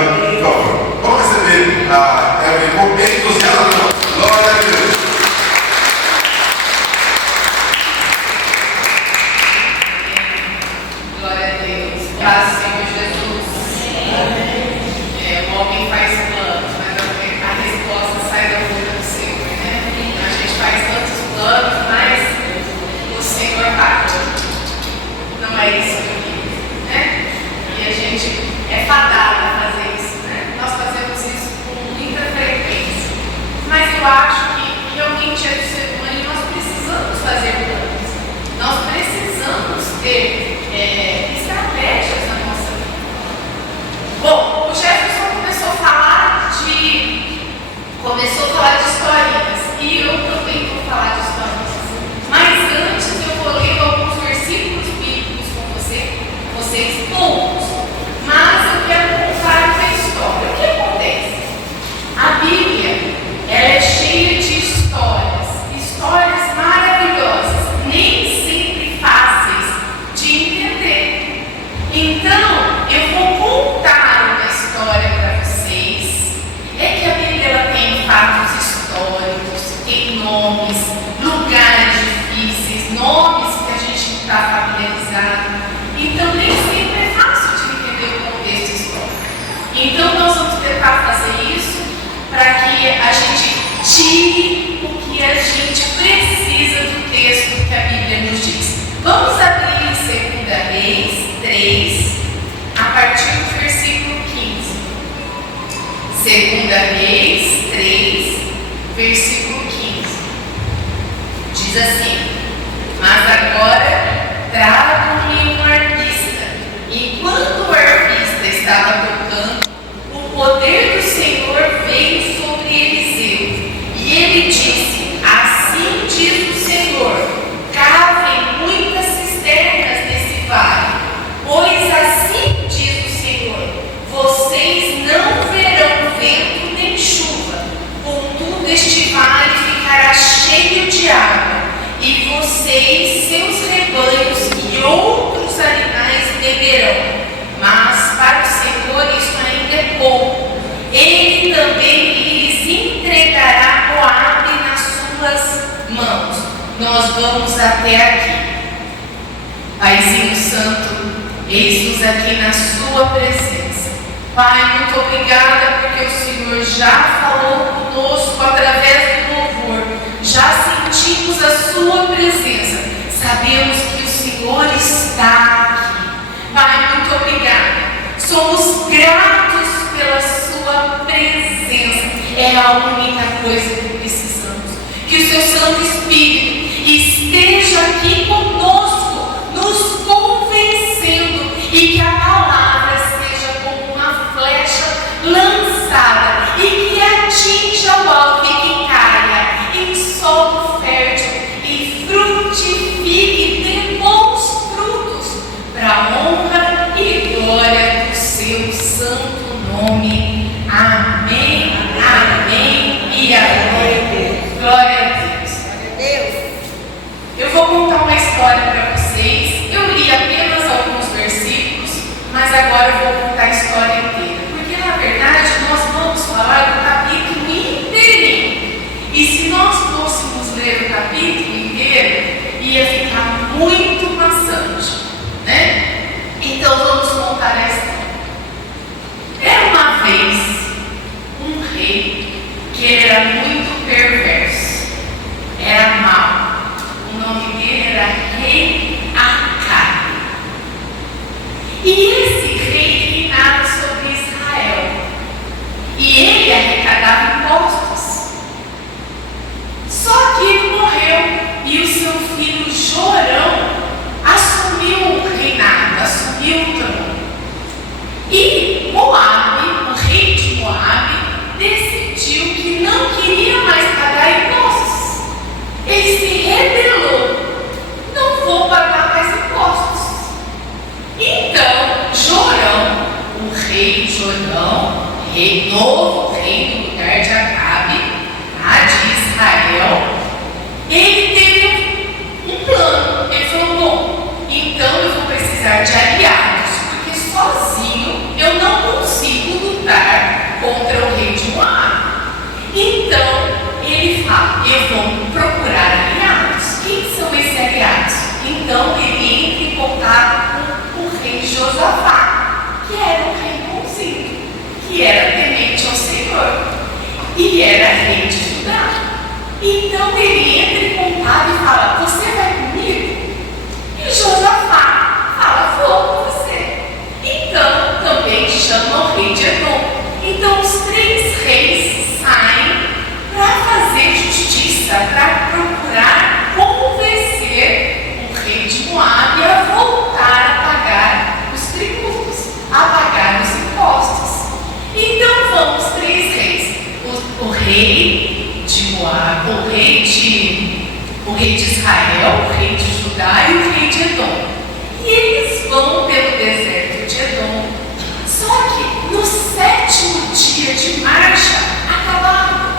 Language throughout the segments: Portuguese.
Então, por favor, vamos receber a Evelyn com entusiasmo. Glória a Deus. Glória a Deus. Paz, Senhor Jesus. O homem faz planos, mas a resposta sai da boca do Senhor, né? A gente faz tantos planos, mas o Senhor pagou. Não é isso, né? E a gente é fadado a fazer isso, né? Nós fazemos isso com muita frequência. Mas eu acho que realmente é do ser humano e nós precisamos fazer planos. Nós precisamos ter estratégias na nossa vida. Bom, o Jefferson começou a falar de historinhas e eu também vou falar de historinhas. Mas antes eu vou ler alguns versículos bíblicos com vocês poucos. Mas eu quero contar uma história. O que acontece? A Bíblia, ela é cheia de histórias maravilhosas, nem sempre fáceis de entender. Então, eu vou contar uma história para vocês. É que a Bíblia ela tem fatos históricos, tem nomes, lugares difíceis, nomes que a gente não está familiarizado. Então, nem sempre é fácil de entender o contexto histórico. Então, nós vamos tentar fazer isso para que a gente tire o que a gente precisa do texto que a Bíblia nos diz. Vamos abrir em 2 Reis 3, a partir do versículo 15. 2 Reis 3, versículo 15. Diz assim: mas agora tragam-me um arpista. Enquanto o arpista estava tocando, o poder do Senhor veio sobre Eliseu. E ele disse: assim diz o Senhor, cavem muitas cisternas nesse vale, pois assim diz o Senhor, vocês não verão vento nem chuva, contudo este vale ficará cheio de água, e vocês, seus rebanhos e outros animais beberão. Mas para o Senhor isso ainda é pouco. Ele também lhes entregará Moabe nas suas mãos. Nós vamos até aqui. Paizinho Santo, eis-nos aqui na sua presença. Pai, muito obrigada porque o Senhor já falou conosco através do louvor. Já sentimos a sua presença. Sabemos que o Senhor está aqui. Pai, muito obrigada. Somos gratos pela sua presença. É a única coisa que precisamos. Que o seu Santo Espírito esteja aqui conosco, nos convencendo, e que a palavra seja como uma flecha lançada e que atinja o alvo e que caia em solo fértil e frutifique, dê bons frutos para a honra e glória do seu santo nome. Amém, amém e amém. Glória a Deus. Eu vou contar uma história para vocês. Eu li apenas alguns versículos, mas agora eu vou contar a história inteira. Porque na verdade nós vamos falar do capítulo inteirinho. E se nós fôssemos ler o capítulo inteiro, ia ficar muito maçante, né? Então vamos contar a história. Era uma vez um rei que era muito perverso, era mau. O nome dele era Rei Acabe. E esse rei reinava sobre Israel. E ele arrecadava impostos. Só que ele morreu e o seu filho Jorão assumiu o reinado, assumiu o trono. E Moabe, o rei de Moabe, decidiu que não queria mais pagar impostos. Ele se rebelou. Não vou pagar mais impostos. Então, Jorão, o rei Jorão, novo rei no lugar de Acabe, de Israel, ele teve um plano. Ele falou: bom, então eu vou precisar de aliados, porque sozinho eu não consigo lutar eu vou procurar aliados. Quem são esses aliados? Então ele entra em contato com o rei Josafá, que era um rei bonzinho, que era temente ao Senhor e era rei de Judá. Então ele entra em contato e fala: você vai comigo? E Josafá fala: vou com você. Então também chama o rei de Edom. Então os três reis saem para fazer justiça, para procurar convencer o rei de Moabe a voltar a pagar os tributos, a pagar os impostos. Então vão os três reis, o rei de Moabe, o rei de Israel, o rei de Judá e o rei de Edom. E eles vão pelo deserto de Edom. Só que no 7º dia de marcha acaba a água.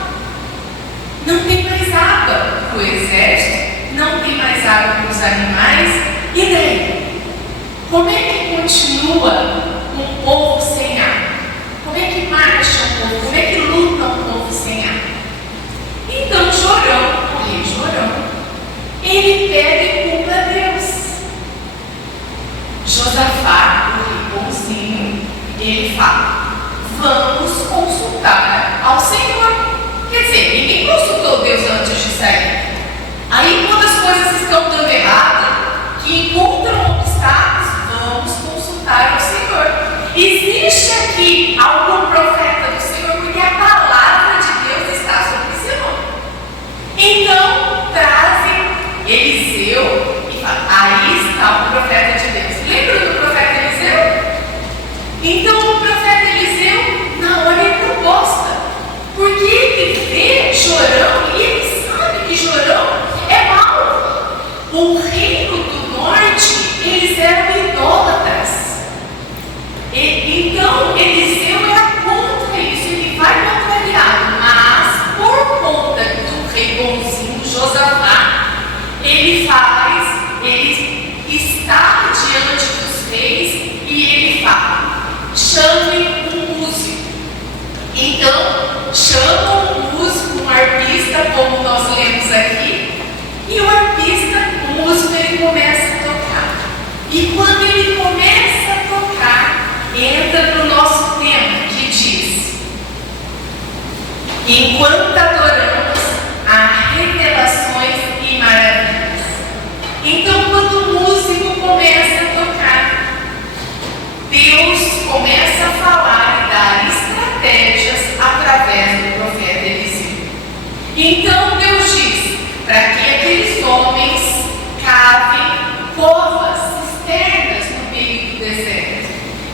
Não tem mais água para o exército, não tem mais água para os animais. E daí? Como é que continua um povo sem água? Como é que marcha um povo? Como é que luta um povo sem água? Então Jorão, o rei Jorão, ele pega e culpa a Deus. Josafá, o rei bonzinho, ele fala: vamos consultar ao Senhor. Quer dizer, ninguém consultou Deus antes de sair. Aí quando as coisas estão dando errado, que encontram obstáculos, vamos consultar ao Senhor. Existe aqui algum profeta do Senhor? Porque a palavra de Deus está sobre esse nome. Então trazem Eliseu e falam: aí está o profeta de Deus. Lembra do profeta Eliseu? Então o profeta Eliseu, na hora, ele não gosta, porque ele vê Jorão e ele sabe que Jorão é mau. O reino do norte, eles eram idólatras. Então Eliseu era contra isso, ele vai contrariado, mas por conta do rei bonzinho Josafá, ele está diante dos reis e ele fala: chame um músico. Então chamam um músico, um arpista, como nós lemos aqui, e o arpista, o músico, ele começa a tocar. E quando ele começa a tocar, entra no nosso tema, que diz: enquanto adoramos, há revelações e maravilhas. Então quando o músico começa a tocar, Deus começa a falar e dar estratégias através do profeta Eliseu. Então Deus diz para que aqueles homens cavem covas, cisternas no meio do deserto,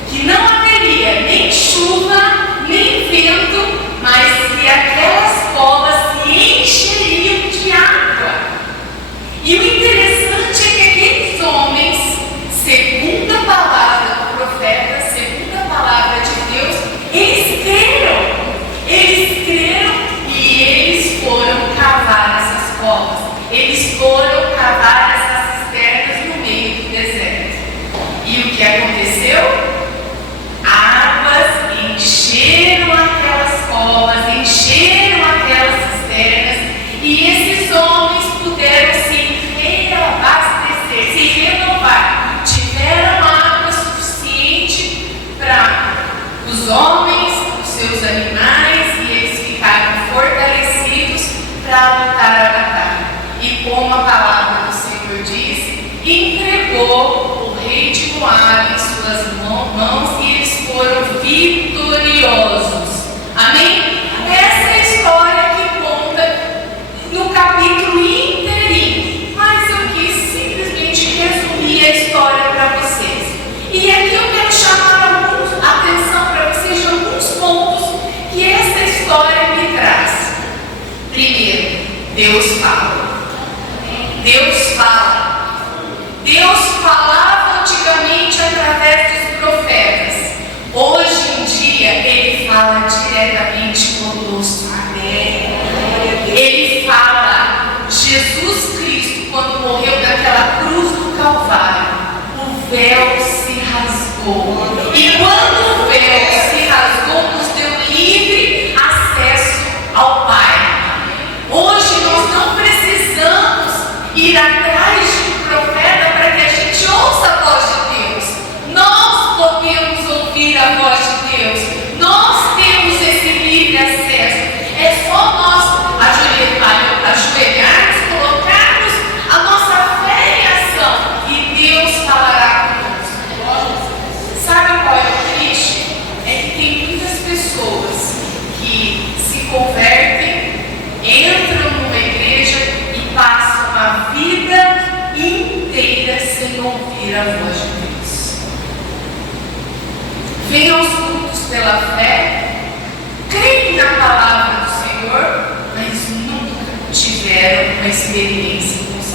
que não haveria nem chuva, nem vento, mas que aquelas covas se encheriam de água. E o interessante é que aqueles homens, segundo a palavra do profeta, segundo a palavra de Deus, eles creram e eles foram cavar essas covas. Eles foram cavar essas cisternas no meio do deserto. E o que aconteceu? Águas encheram aquelas covas, encheram aquelas cisternas, e esses homens puderam se reabastecer, se renovar. Tiveram água suficiente para os homens, os seus animais, e eles ficaram fortalecidos para lutar a batalha. E como a palavra do Senhor diz, entregou o rei de Moabe em suas mãos e eles foram vitoriosos. Amém? Essa é a história que conta no capítulo inteirinho, mas eu quis simplesmente resumir a história para vocês. E aqui eu quero chamar a atenção para vocês de alguns pontos que essa história me traz. Primeiro, Deus fala. Deus fala. Deus falava antigamente através dos profetas. Hoje em dia, Ele fala diretamente conosco. Ele fala. Jesus Cristo, quando morreu naquela cruz do Calvário, o véu se rasgou. E quando o véu se rasgou, nos deu livre acesso ao Pai. Hoje nós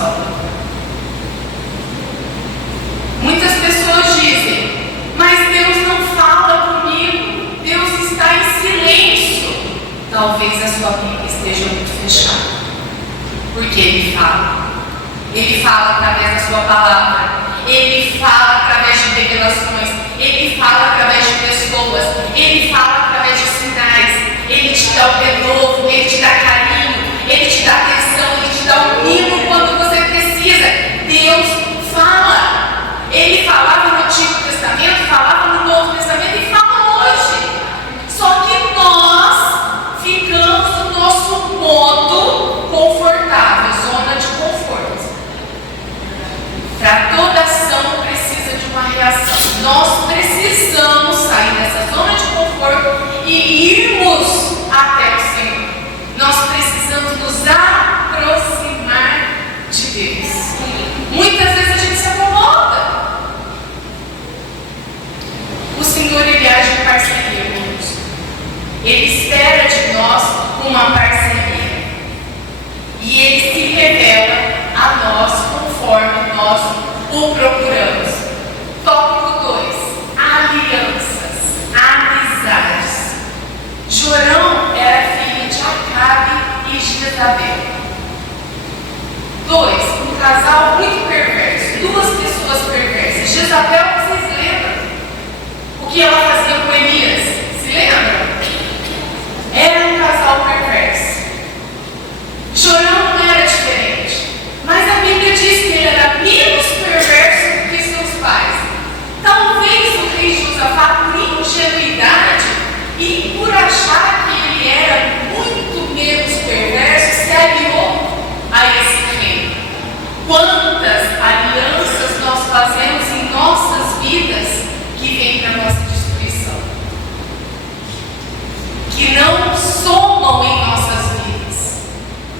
Salvador. Muitas pessoas dizem, mas Deus não fala comigo, Deus está em silêncio. Talvez a sua Bíblia esteja muito fechada, porque Ele fala. Ele fala através da sua palavra, Ele fala através de revelações, Ele fala através de pessoas, Ele fala através de sinais, Ele te dá o renovo, Ele te dá carinho, Ele te dá atenção, Ele te dá um mimo quando você precisa. Deus fala. Ele falava no Antigo Testamento, falava no Novo Testamento e fala hoje. Só que nós ficamos no nosso modo confortável, zona de conforto. Para toda ação precisa de uma reação. Nós precisamos sair dessa zona de conforto e irmos até o Senhor. Nós precisamos nos aproximar de Deus. Muitas vezes a gente se acomoda. O Senhor, Ele age em parceria conosco. Ele espera de nós uma parceria. E Ele se revela a nós conforme nós o procuramos. Tópico 2. Alianças, amizades. Jorão era filho de Acabe e Jezabel. 2. Um casal muito perverso. Duas pessoas perversas. Jezabel, vocês lembram? O que ela fazia com Elias? Se lembram? Era um casal perverso. Jorão não era diferente. Mas a Bíblia diz que ele era menos perverso do que seus pais. Talvez o rei Josafá, por ingenuidade e por achar que ele era muito menos perverso, se aliou a esse rei. Quantas alianças nós fazemos em nossas vidas que vêm para a nossa destruição, que não somam em nossas vidas?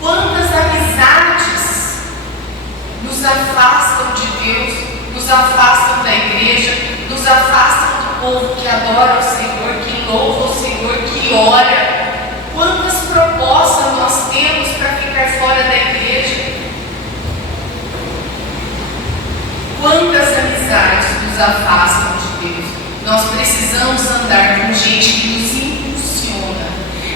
Quantas amizades nos afastam de Deus, nos afastam da igreja, nos afastam do povo que adora o Senhor, que louva o Senhor, que ora? Quantas propostas nós temos para ficar fora da igreja? Quantas amizades nos afastam de Deus? Nós precisamos andar com gente que nos impulsiona,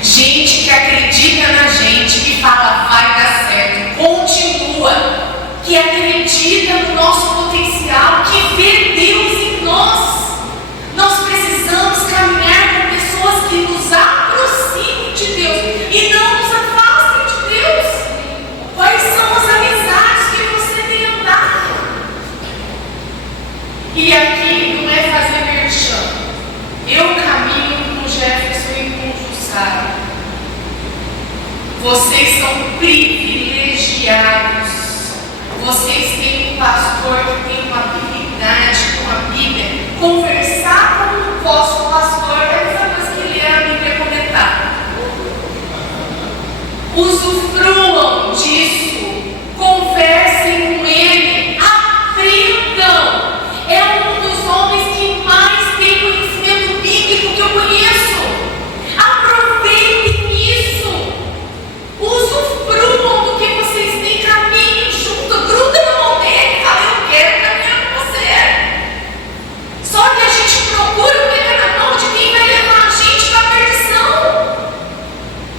gente que acredita na gente, que fala, vai dar certo, continua, que acredita no nosso potencial, que vê Deus em nós. Nós precisamos caminhar com pessoas que nos aproximem de Deus e não nos afastem de Deus. Quais são as amizades que você tem andado? E aqui não é fazer merchan. Eu caminho com Jefferson e com Jussara. Vocês são privilegiados. Vocês têm um pastor que tem uma habilidade com a Bíblia. Conversar com o vosso pastor é essa coisa que ler a Bíblia comentar. Usufruam disso. Conversem com ele. Aprendam. É um dos homens que mais tem conhecimento bíblico que eu conheço. Aproveitem isso. Usufruam do que vocês têm. Caminhem junto. Gruda na mão dele e fala, eu quero caminhar com você. Só que a gente procura pegar na mão de quem vai levar a gente para a perdição.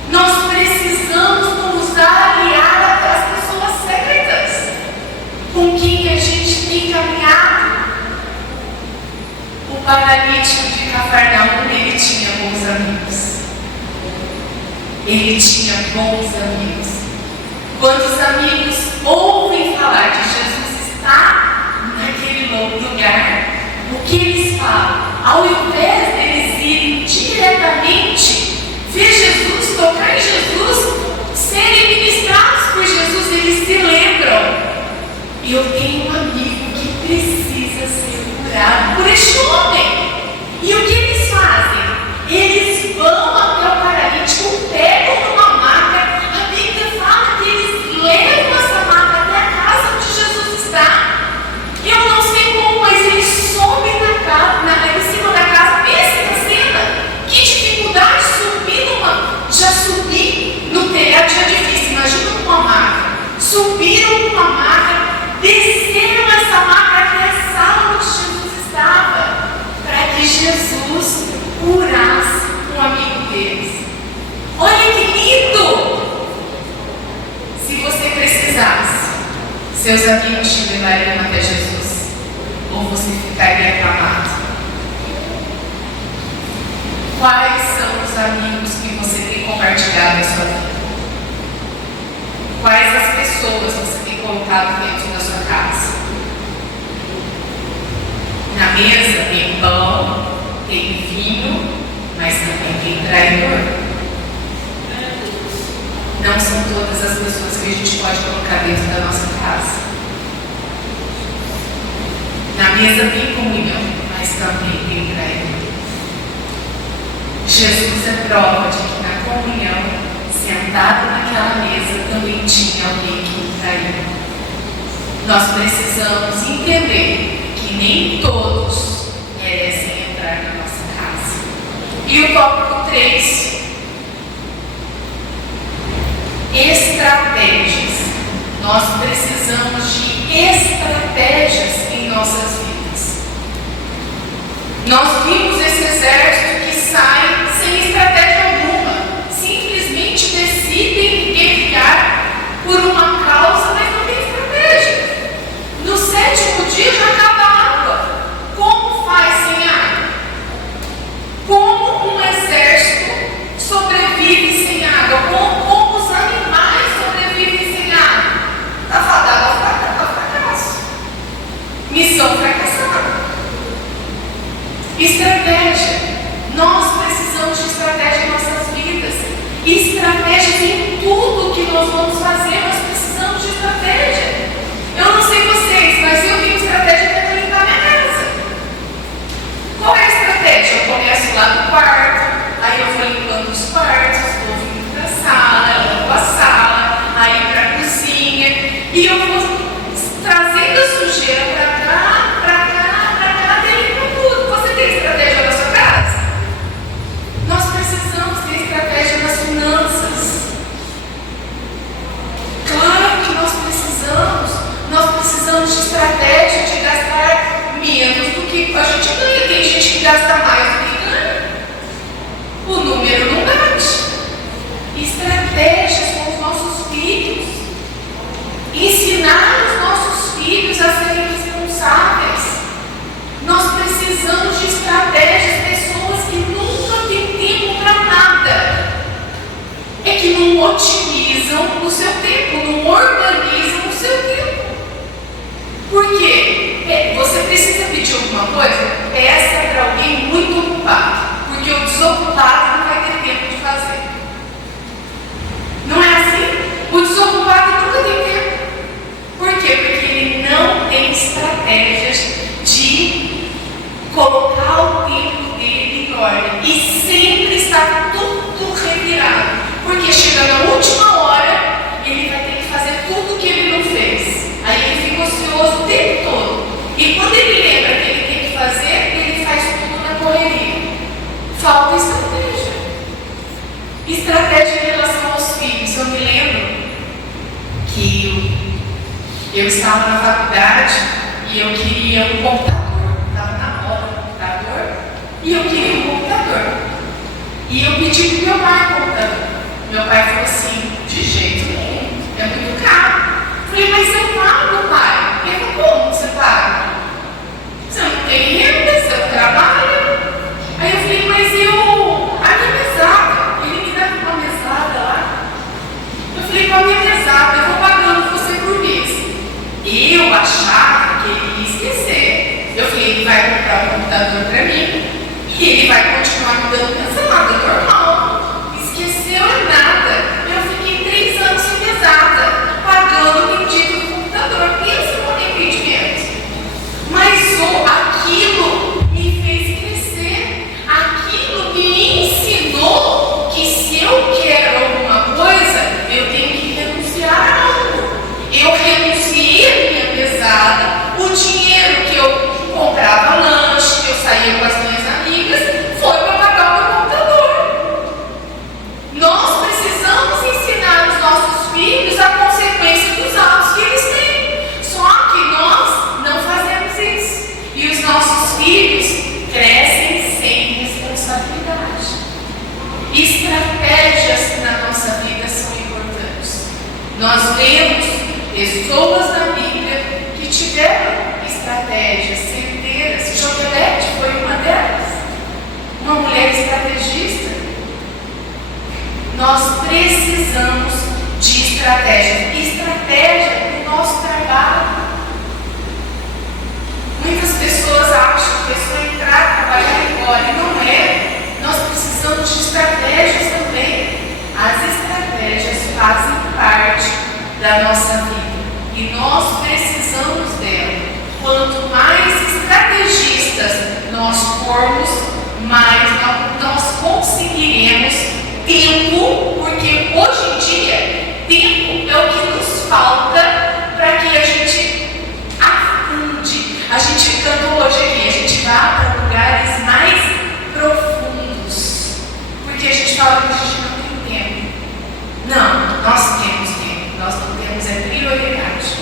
Nós precisamos nos aliar às pessoas certas, com quem a gente tem caminhado. O paralítico de Cafarnaum, ele tinha bons amigos. Ele tinha bons amigos. Quantos amigos ouvem falar de Jesus está naquele lugar? O que eles falam? Ao invés deles irem diretamente ver Jesus, tocar em Jesus, serem ministrados por Jesus, eles se lembram. Eu tenho um amigo que precisa ser curado por este homem. E o que eles fazem? Eles vão até o paralítico, pegam numa maca. A Bíblia fala que eles levam essa maca até a casa onde Jesus está. Eu não sei como, mas eles sobem em cima da casa. Pense Seus amigos te levariam até Jesus? Ou você ficaria acamado? Quais são os amigos que você tem compartilhado na sua vida? Quais as pessoas você tem colocado dentro da sua casa? Na mesa tem pão, tem vinho, mas também tem traidor. Não são todas as pessoas que a gente pode colocar dentro da nossa casa. Na mesa tem comunhão, mas também tem traidor. Jesus é prova de que na comunhão, sentado naquela mesa, também tinha alguém que o traiu. Nós precisamos entender que nem todos merecem entrar na nossa casa. E o tópico 3. Estratégias. Nós precisamos de estratégias em nossas vidas. Nós vimos esse exército que sai sem estratégia alguma. Simplesmente decidem guerrear por uma causa, mas não tem estratégia. No 7º dia já acaba a água. Como faz sem água? Como um exército sobrevive sem água? Como os animais sobrevivem sem água? Está fadado ao fracasso. Missão fracassada. Estratégia. Nós precisamos de estratégia em nossas vidas. Estratégias em tudo que nós vamos fazer, nós precisamos de estratégia. Eu não sei vocês, mas eu tenho estratégia para limpar minha casa. Qual é a estratégia? Eu começo lá no quarto, aí eu vou limpando os quartos, vou vindo para a sala, eu limpo a sala, aí para a cozinha, e eu vou trazendo a sujeira para cá, até limpar tudo. Você tem estratégia na sua casa? Nós precisamos ter estratégia nas finanças. Claro que nós precisamos de estratégia de gastar menos do que a gente ganha. Tem gente que gasta mais do que ganha. O número não bate. Estratégias com os nossos filhos. Ensinar os nossos filhos a serem responsáveis. Nós precisamos de estratégias, pessoas que nunca têm tempo para nada. É que não otimizam o seu tempo, não organizam o seu tempo. Por quê? Você precisa pedir alguma coisa? Peça para alguém muito ocupado, porque o desocupado não vai ter tempo de fazer. Não é assim? O desocupado nunca tem tempo. Por quê? Porque ele não tem estratégias de colocar o tempo dele em ordem. E sempre está tudo revirado. Porque chega na última hora, ele vai ter que fazer tudo o que ele não fez. Aí ele fica ocioso o tempo todo. E quando ele lembra que ele tem que fazer, ele faz tudo na correria. Falta estratégia. Estratégia em relação aos filhos. Eu me lembro que eu estava na faculdade e eu queria um computador. Estava na moda um computador e eu queria um computador. E eu pedi para o meu pai um computador. Meu pai falou assim: de jeito nenhum, é muito caro. Falei: mas eu pago, pai. Ele falou: como você paga? Você não tem renda, você não trabalha. Aí eu falei: mas a minha mesada, ele me dá uma mesada lá. Eu falei: com a minha mesada, eu vou pagando você por mês. Eu achava que ele ia esquecer. Eu falei: ele vai comprar um computador para mim e ele vai continuar me dando mesada, normal. Esqueceu é nada. Eu fiquei 3 anos sem mesada, pagando o bendito do computador. Pensa no arrependimento. Mas aquilo me fez crescer. Aquilo me ensinou que se eu quero alguma coisa, eu tenho que renunciar a algo. Eu renunciei a minha mesada, o dinheiro que eu comprava lanche, que eu saía com as minhas amigas, foi para pagar o meu computador. Nós precisamos ensinar os nossos filhos a consequência dos atos que eles têm. Só que nós não fazemos isso. E os nossos filhos crescem sem responsabilidade. Estratégias na nossa vida são importantes. Nós vemos pessoas na Bíblia que tiveram estratégias certeiras. Joquebede foi uma delas, uma mulher estrategista. Nós precisamos de estratégia no nosso trabalho. Muitas pessoas acham que é só entrar, trabalhar e ir embora, e não é. Nós precisamos de estratégias também. As estratégias fazem parte da nossa vida e nós precisamos dela. Quanto mais estrategistas nós formos, mais nós conseguiremos tempo, porque hoje em dia tempo é o que nos falta para que a gente afunde. A gente cantou hoje aqui, a gente vá para lugares mais profundos, porque a gente fala que a gente não tem tempo. Não, nós temos tempo, nós não temos prioridade.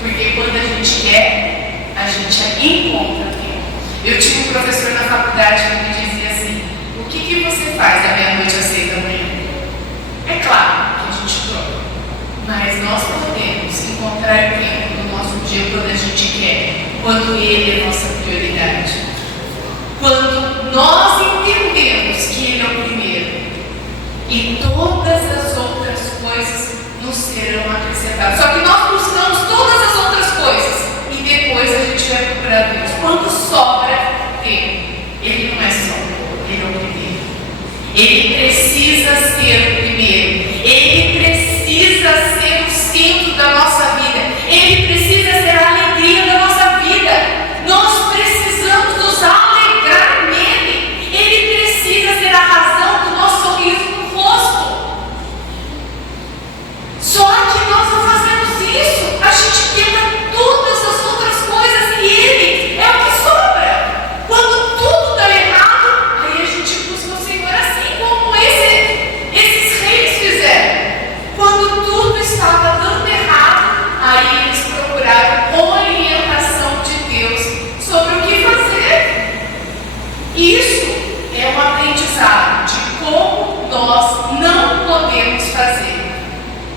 Porque quando a gente quer, a gente encontra tempo. Eu tive um professor na faculdade que me dizia assim: o que você faz da meia-noite às 6 da manhã? É claro que a gente troca, mas nós podemos encontrar tempo no nosso dia quando a gente quer, quando ele é nossa prioridade. Quando nós entendemos que ele é o primeiro e todas as outras coisas nos serão acrescentadas. Só que nós buscamos todas as outras coisas e depois a gente vai procurar Deus. Quando sobra tempo, ele não é só, ele é o primeiro. Ele precisa ser o primeiro. Ele precisa ser o centro da nossa vida. Ele precisa ser a alegria da nossa vida. Nós precisamos nos alegrar nele. Ele precisa ser a razão do nosso sorriso no rosto. Só que nós não fazemos isso. A gente tenta todas as outras coisas e ele é o que sobra. Quando tudo dá errado, aí a gente busca o Senhor, assim como esses reis fizeram. Quando tudo estava dando errado, aí eles procuraram orientação de Deus sobre o que fazer. Isso é um aprendizado de como nós não podemos fazer.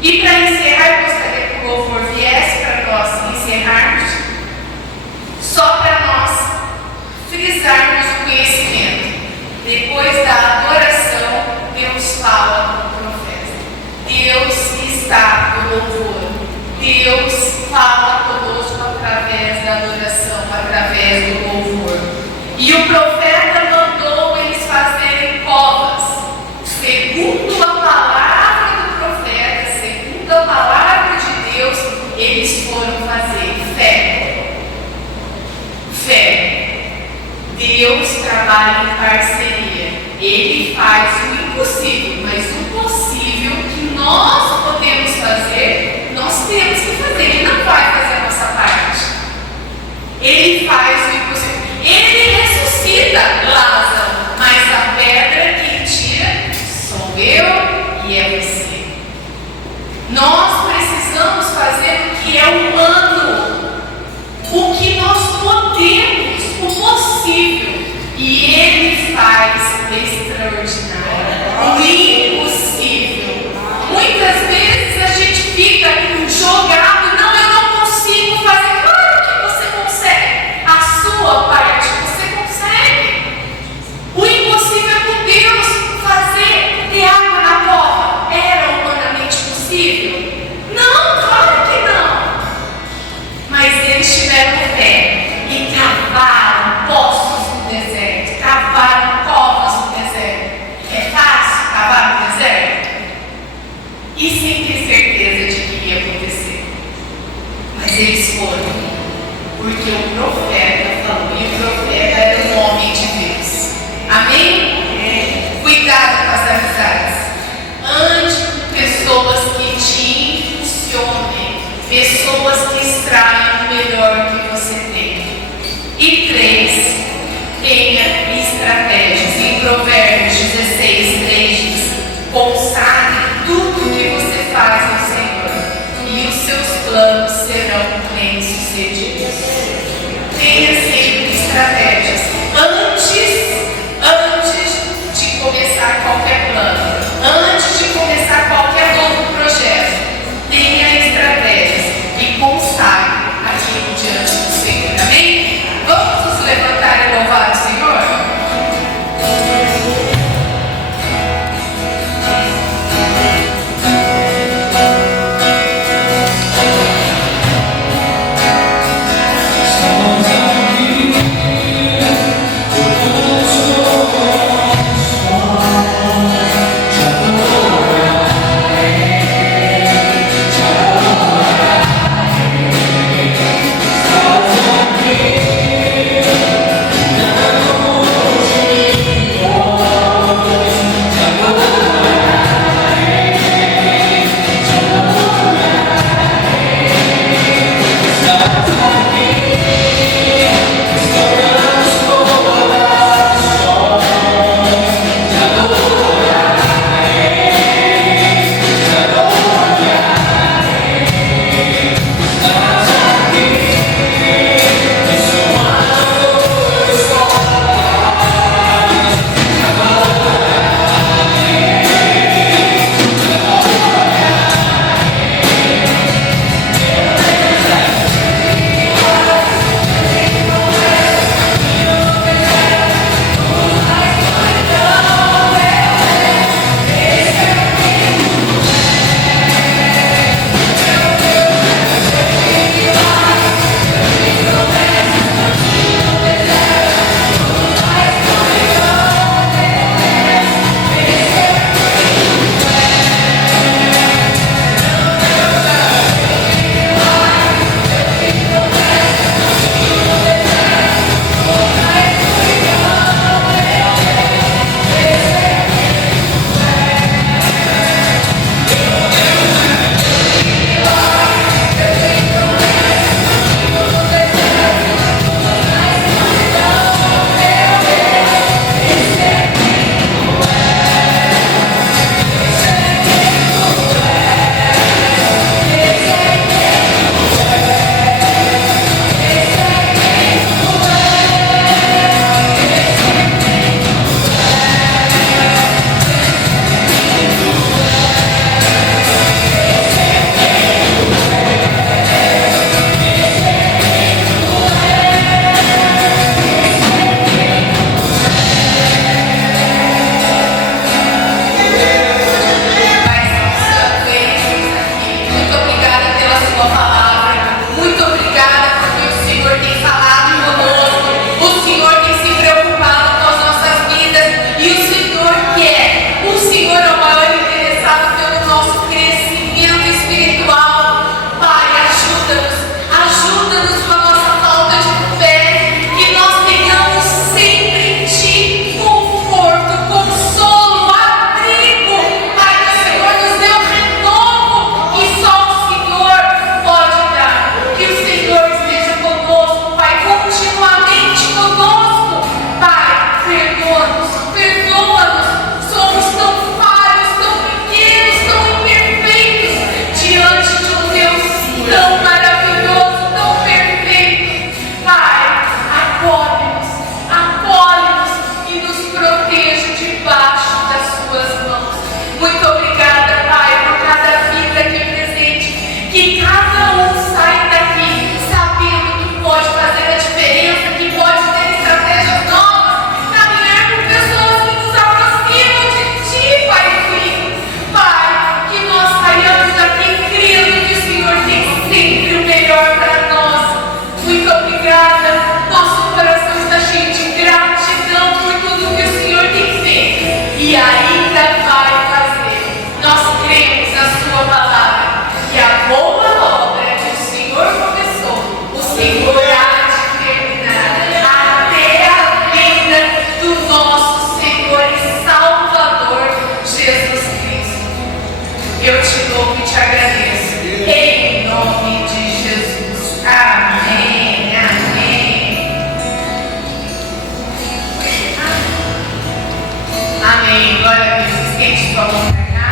E para encerrar, eu gostaria que o louvor viesse para nós encerrarmos, só para nós frisarmos o conhecimento. Depois da adoração, Deus fala com o profeta. Deus está no louvor. Deus fala conosco através da adoração, através do louvor. E o profeta mandou eles fazerem covas, segundo a palavra do profeta, segundo a palavra de Deus, eles foram fazer fé. Fé. Deus trabalha em parceria. Ele faz o impossível, mas o possível que nós podemos fazer, nós temos que fazer. Ele não vai fazer a nossa parte. Ele faz o impossível. Ele ressuscita Lázaro, mas a pedra que tira sou eu e é você. Nós precisamos fazer o que é humano, o que nós podemos, o possível, e ele faz o extraordinário, o impossível. e ainda vai fazer. Nós cremos na sua palavra que a boa obra que o Senhor começou, o Senhor há de terminar até a vinda do nosso Senhor e Salvador Jesus Cristo. Eu te louvo e te agradeço em nome de Jesus. Amém, amém. Amém, glória a Deus. Estende sua mão para cá.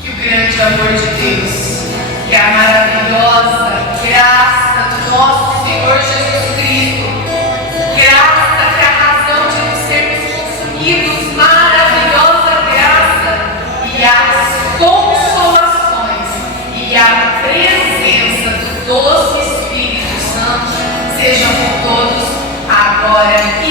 Que o grande amor de Deus, que a maravilhosa graça do nosso Senhor Jesus Cristo, graça que é a razão de nos sermos consumidos, maravilhosa graça, e as consolações e a presença do doce Espírito Santo sejam com todos agora